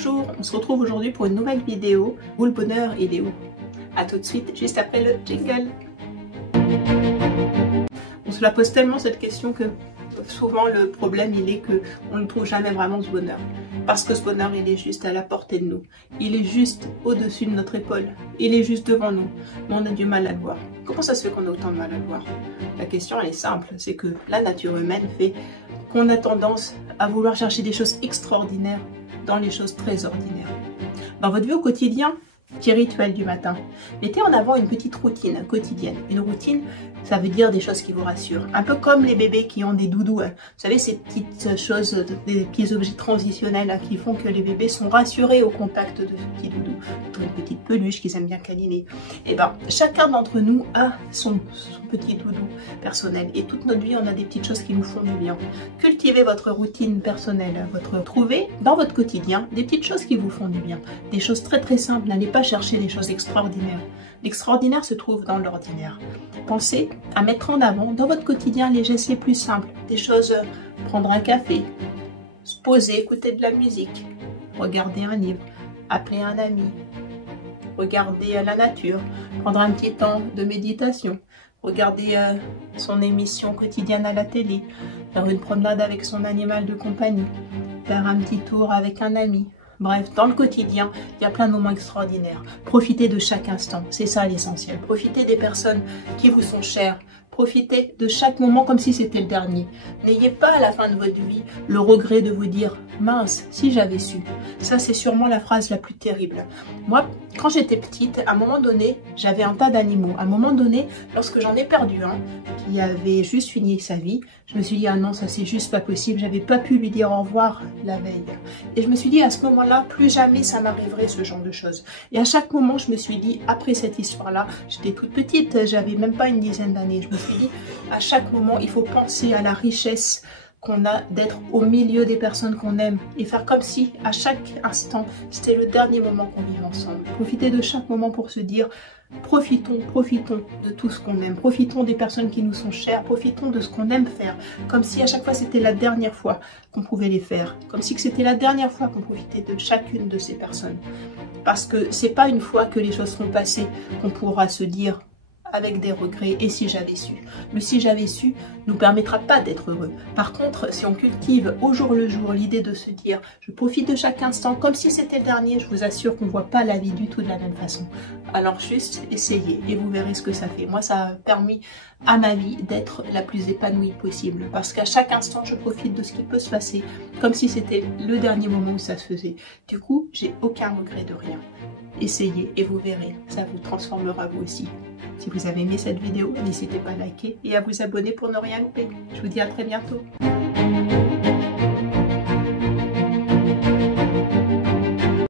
Bonjour, on se retrouve aujourd'hui pour une nouvelle vidéo où le bonheur il est où? A tout de suite, juste après le jingle. On se la pose tellement cette question que souvent le problème il est que on ne trouve jamais vraiment ce bonheur. Parce que ce bonheur il est juste à la portée de nous. Il est juste au-dessus de notre épaule. Il est juste devant nous. Mais on a du mal à le voir. Comment ça se fait qu'on a autant de mal à le voir? La question elle est simple, c'est que la nature humaine fait qu'on a tendance à vouloir chercher des choses extraordinaires dans les choses très ordinaires. Dans votre vie au quotidien, petit rituel du matin, mettez en avant une petite routine quotidienne. Une routine, ça veut dire des choses qui vous rassurent. Un peu comme les bébés qui ont des doudous. Vous savez, ces petites choses, des petits objets transitionnels qui font que les bébés sont rassurés au contact de ce petit doudou. Une petite peluche qu'ils aiment bien câliner. Et bien, chacun d'entre nous a son petit doudou personnel. Et toute notre vie, on a des petites choses qui nous font du bien. Cultivez votre routine personnelle. Trouvez dans votre quotidien des petites choses qui vous font du bien. Des choses très très simples. N'allez pas chercher des choses extraordinaires. L'extraordinaire se trouve dans l'ordinaire. Pensez à mettre en avant dans votre quotidien les gestes les plus simples. Des choses, prendre un café, se poser, écouter de la musique, regarder un livre, appeler un ami, regarder la nature, prendre un petit temps de méditation, regarder son émission quotidienne à la télé, faire une promenade avec son animal de compagnie, faire un petit tour avec un ami. Bref, dans le quotidien, il y a plein de moments extraordinaires. Profitez de chaque instant, c'est ça l'essentiel. Profitez des personnes qui vous sont chères. Profitez de chaque moment comme si c'était le dernier. N'ayez pas à la fin de votre vie le regret de vous dire « mince, si j'avais su ». Ça, c'est sûrement la phrase la plus terrible. Moi, quand j'étais petite, à un moment donné, j'avais un tas d'animaux. À un moment donné, lorsque j'en ai perdu un, qui avait juste fini sa vie, je me suis dit « ah non, ça c'est juste pas possible, j'avais pas pu lui dire au revoir la veille ». Et je me suis dit à ce moment-là, plus jamais ça m'arriverait ce genre de choses. Et à chaque moment, je me suis dit, après cette histoire-là, j'étais toute petite, j'avais même pas une dizaine d'années, je me suis dit, à chaque moment, il faut penser à la richesse qu'on a d'être au milieu des personnes qu'on aime et faire comme si à chaque instant c'était le dernier moment qu'on vive ensemble. Profitez de chaque moment pour se dire profitons de tout ce qu'on aime, profitons des personnes qui nous sont chères, profitons de ce qu'on aime faire, comme si à chaque fois c'était la dernière fois qu'on pouvait les faire, comme si c'était la dernière fois qu'on profitait de chacune de ces personnes. Parce que c'est pas une fois que les choses seront passées qu'on pourra se dire avec des regrets et si j'avais su. Le si j'avais su nous permettra pas d'être heureux. Par contre, si on cultive au jour le jour l'idée de se dire je profite de chaque instant comme si c'était le dernier, je vous assure qu'on voit pas la vie du tout de la même façon. Alors juste essayez et vous verrez ce que ça fait. Moi, ça a permis à ma vie d'être la plus épanouie possible parce qu'à chaque instant, je profite de ce qui peut se passer comme si c'était le dernier moment où ça se faisait. Du coup, j'ai aucun regret de rien. Essayez et vous verrez, ça vous transformera vous aussi. Si vous avez aimé cette vidéo, n'hésitez pas à liker et à vous abonner pour ne rien louper. Je vous dis à très bientôt.